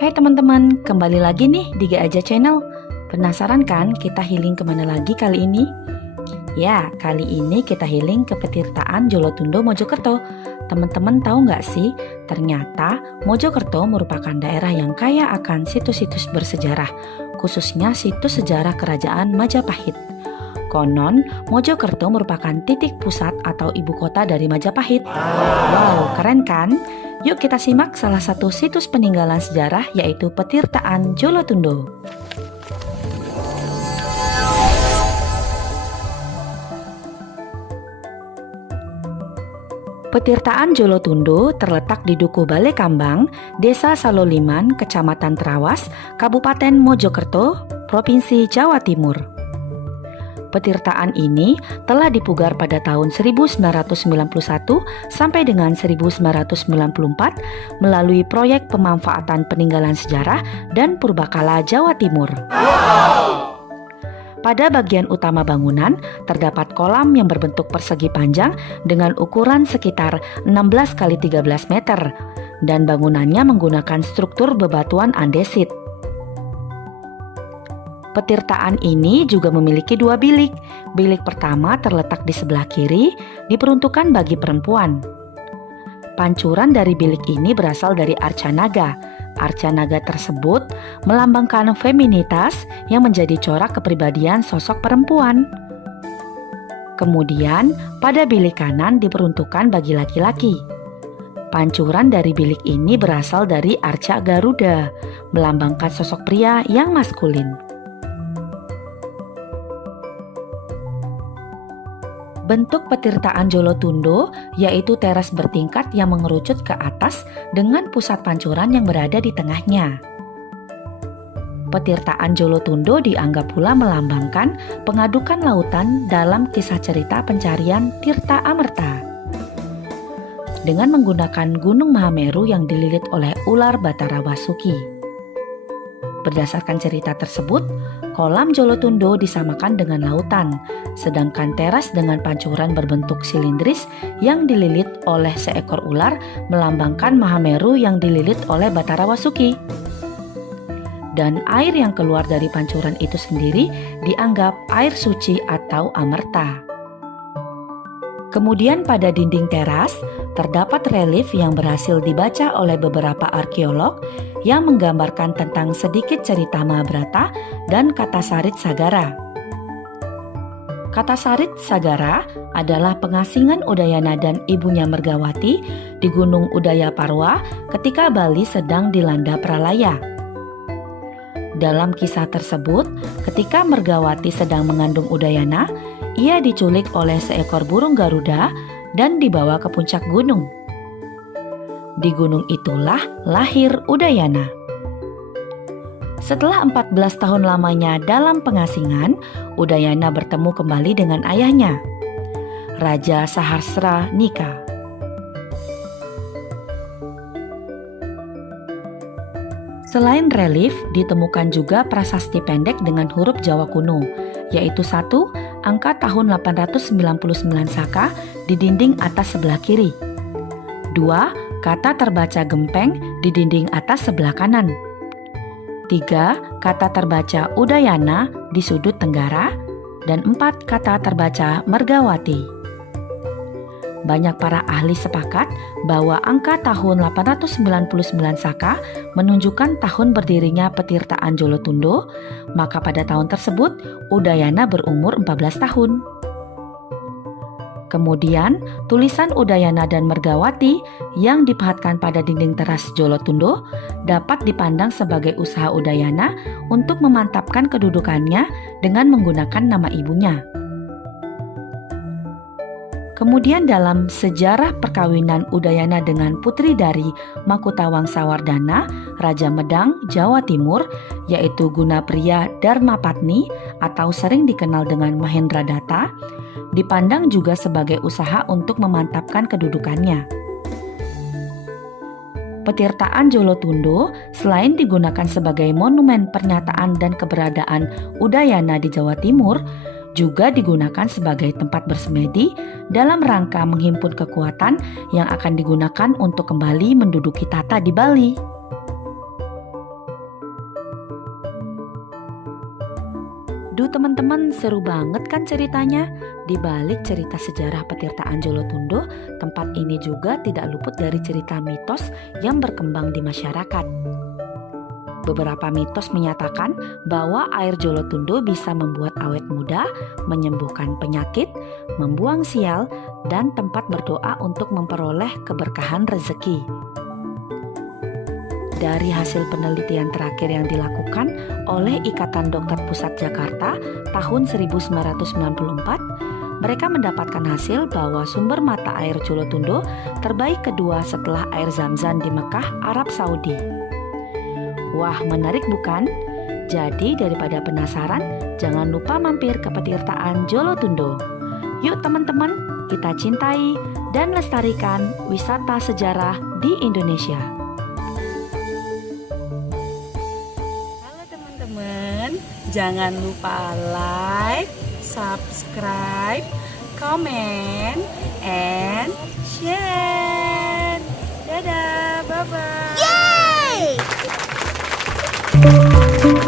Hai teman-teman, kembali lagi nih di Aja Channel. Penasaran kan kita healing kemana lagi kali ini? Ya, kali ini kita healing ke Petirtaan Jolotundo Mojokerto. Teman-teman tahu nggak sih, ternyata Mojokerto merupakan daerah yang kaya akan situs-situs bersejarah, khususnya situs sejarah Kerajaan Majapahit. Konon, Mojokerto merupakan titik pusat atau ibu kota dari Majapahit. Wow, keren kan? Yuk kita simak salah satu situs peninggalan sejarah yaitu Petirtaan Jolotundo. Petirtaan Jolotundo terletak di Dukuh Balai Kambang, Desa Saloliman, Kecamatan Trawas, Kabupaten Mojokerto, Provinsi Jawa Timur. Petirtaan ini telah dipugar pada tahun 1991 sampai dengan 1994 melalui proyek pemanfaatan peninggalan sejarah dan purbakala Jawa Timur. Pada bagian utama bangunan terdapat kolam yang berbentuk persegi panjang dengan ukuran sekitar 16 x 13 meter dan bangunannya menggunakan struktur bebatuan andesit. Petirtaan ini juga memiliki dua bilik. Bilik pertama terletak di sebelah kiri, diperuntukkan bagi perempuan. Pancuran dari bilik ini berasal dari arca naga. Arca naga tersebut melambangkan feminitas yang menjadi corak kepribadian sosok perempuan. Kemudian, pada bilik kanan diperuntukkan bagi laki-laki. Pancuran dari bilik ini berasal dari arca Garuda, melambangkan sosok pria yang maskulin. Bentuk Petirtaan Jolotundo yaitu teras bertingkat yang mengerucut ke atas dengan pusat pancuran yang berada di tengahnya. Petirtaan Jolotundo dianggap pula melambangkan pengadukan lautan dalam kisah cerita pencarian Tirta Amerta. Dengan menggunakan Gunung Mahameru yang dililit oleh ular Batara Wasuki. Berdasarkan cerita tersebut, kolam Jolotundo disamakan dengan lautan, sedangkan teras dengan pancuran berbentuk silindris yang dililit oleh seekor ular melambangkan Mahameru yang dililit oleh Batara Wasuki. Dan air yang keluar dari pancuran itu sendiri dianggap air suci atau amerta. Kemudian pada dinding teras, terdapat relief yang berhasil dibaca oleh beberapa arkeolog yang menggambarkan tentang sedikit cerita Mahabharata dan Katasarit Sagara. Katasarit Sagara adalah pengasingan Udayana dan ibunya Mergawati di Gunung Udayaparwa ketika Bali sedang dilanda pralaya. Dalam kisah tersebut, ketika Mergawati sedang mengandung Udayana, ia diculik oleh seekor burung Garuda dan dibawa ke puncak gunung. Di gunung itulah lahir Udayana. Setelah 14 tahun lamanya dalam pengasingan, Udayana bertemu kembali dengan ayahnya, Raja Sahasra Nika. Selain relief, ditemukan juga prasasti pendek dengan huruf Jawa kuno, yaitu 1, angka tahun 899 Saka di dinding atas sebelah kiri. 2, kata terbaca gempeng di dinding atas sebelah kanan. 3, kata terbaca Udayana di sudut tenggara. Dan 4, kata terbaca Mergawati. Banyak para ahli sepakat bahwa angka tahun 899 Saka menunjukkan tahun berdirinya Petirtaan Jolotundo, maka pada tahun tersebut Udayana berumur 14 tahun. Kemudian, tulisan Udayana dan Mergawati yang dipahatkan pada dinding teras Jolotundo dapat dipandang sebagai usaha Udayana untuk memantapkan kedudukannya dengan menggunakan nama ibunya. Kemudian dalam sejarah perkawinan Udayana dengan putri dari Makutawangsawardhana, Raja Medang, Jawa Timur, yaitu Gunapriya Dharmapatni atau sering dikenal dengan Mahendradatta, dipandang juga sebagai usaha untuk memantapkan kedudukannya. Petirtaan Jolotundo selain digunakan sebagai monumen pernyataan dan keberadaan Udayana di Jawa Timur, juga digunakan sebagai tempat bersemedi dalam rangka menghimpun kekuatan yang akan digunakan untuk kembali menduduki tata di Bali. Aduh teman-teman, seru banget kan ceritanya? Di balik cerita sejarah Petirtaan Jolotundo, tempat ini juga tidak luput dari cerita mitos yang berkembang di masyarakat. Beberapa mitos menyatakan bahwa air Jolotundo bisa membuat awet muda, menyembuhkan penyakit, membuang sial, dan tempat berdoa untuk memperoleh keberkahan rezeki. Dari hasil penelitian terakhir yang dilakukan oleh Ikatan Dokter Pusat Jakarta tahun 1994, mereka mendapatkan hasil bahwa sumber mata air Jolotundo terbaik kedua setelah air Zam-Zam di Mekah, Arab Saudi. Wah, menarik bukan? Jadi daripada penasaran, jangan lupa mampir ke Petirtaan Jolotundo. Yuk teman-teman, kita cintai dan lestarikan wisata sejarah di Indonesia. Jangan lupa like, subscribe, comment, and share. Dadah, bye-bye. Yay!